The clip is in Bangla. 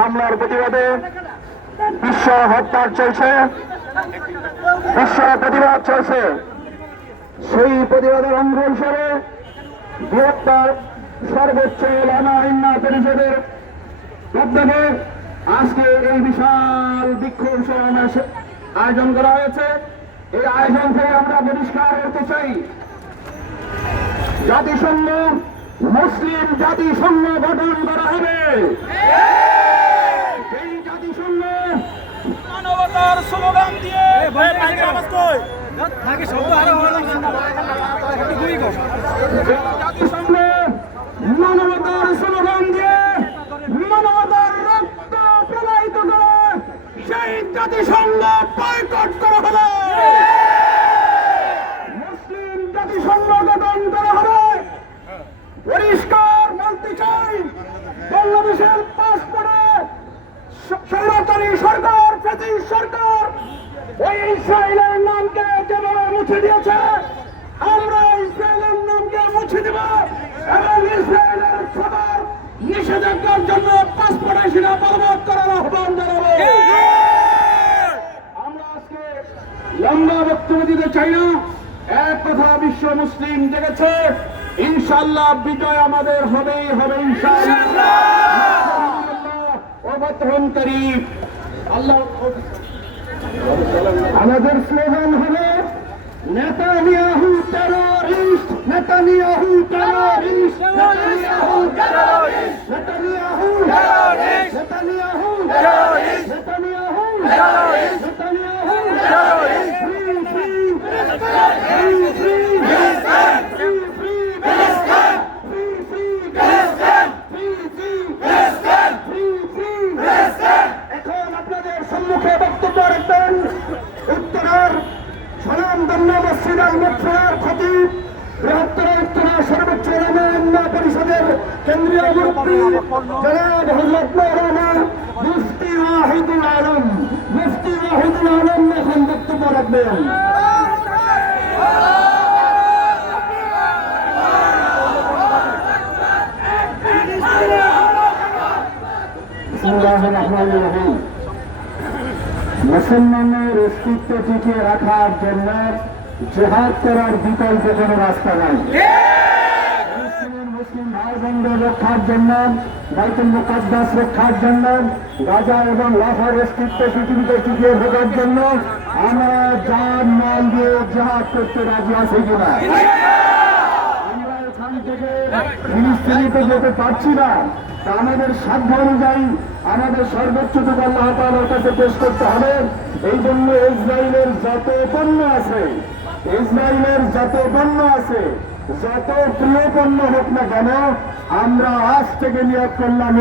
হামলার প্রতিবাদে বিশ্ব হরতাল চলছে, বিশ্ব প্রতিবাদ চলছে। সেই প্রতিবাদের অঙ্গ হিসেবে বৃহত্তর সর্বোচ্চ উলামা ইন্না পরিষদের উদ্যোগে আজকে এই বিশাল বিক্ষোভ সমাবেশের আয়োজন করা হয়েছে। এই আয়োজন থেকে আমরা পরিষ্কার করতে চাই, জাতিসংঘ মুসলিম জাতিসংঘ গঠন করা হবে। সেই জাতিসংঘ মানবতার স্লোগান দিয়ে জাতিসংঘ মানবতার স্লোগান দিয়ে মানবতার রক্ত প্রবাহিত করে সেই জাতিসংঘ বয়কট করা হবে। মুসলিম জাতিসংঘ গঠন করা হবে। পরিষ্কার বলতে চাই, বাংলাদেশের পাসপোর্টে সরকারি সরকার ব্রিটিশ সরকার ওই ইসরায়েলের নামকে যেভাবে মুছে দিয়েছে, আমরা ইসরায়েলের নামকে মুছে দেব এবং ইসরায়েলের সবার নিষেধাজ্ঞার জন্য পাসপোর্ট আইসিরা বলবৎ করার আহ্বান জানাবো। আমরা আজকে লম্বা বক্তব্য দিতে চাই না, এক কথা বিশ্ব মুসলিম জেগেছে, ইনশাআল্লাহ বিজয় আমাদের হবেই হবে। ইনশাআল্লাহ অবতরণকারী আল্লাহ। আমাদের স্লোগান হবে Netanyahu terrorist, Netanyahu terrorist, Netanyahu terrorist, Netanyahu terrorist, Netanyahu terrorist, Netanyahu terrorist, Netanyahu terrorist. এখন আপনাদের সম্মুখে বক্তব্য রাখবেন উত্তরার স্বনামধন্য মসজিদ আল মুফতির খতিব, বৃহত্তর উত্তরা সর্বোচ্চ উলামা ইন্না পরিষদের কেন্দ্রীয় মুফতি জনাব হযরত মাওলানা মুফতি ওয়াহিদুল আলম, মুফতি ওয়াহিদুল আলম এখন বক্তব্য রাখবেন। মুসলমানের অস্তিত্ব টিকিয়ে রাখার জন্য জিহাদ করার বিকল্প কোন রাস্তা নাই। মুসলিম ভাই বোনদের রক্ষার জন্য, বাইতুল মুকাদ্দাস রক্ষার জন্য, গাজা এবং লাহোর অস্তিত্ব পৃথিবীতে টিকিয়ে থাকার জন্য আমরা জান মাল দিয়ে জিহাদ করতে রাজি আছি কিনা? আমরা এখান থেকে ফিলিস্তিনিতে যেতে পারছি না, তা আমাদের সাধ্য অনুযায়ী আমাদের সর্বোচ্চটুকু আল্লাহ তাআলার কাছে পেশ করতে হবে। এই জন্য ইসরায়েলের যত পণ্য আছে, ইসরায়েলের যত পণ্য আছে, যত প্রিয় পণ্য হোক না কেন, আমরা আজ থেকে নিয়োগ করলাম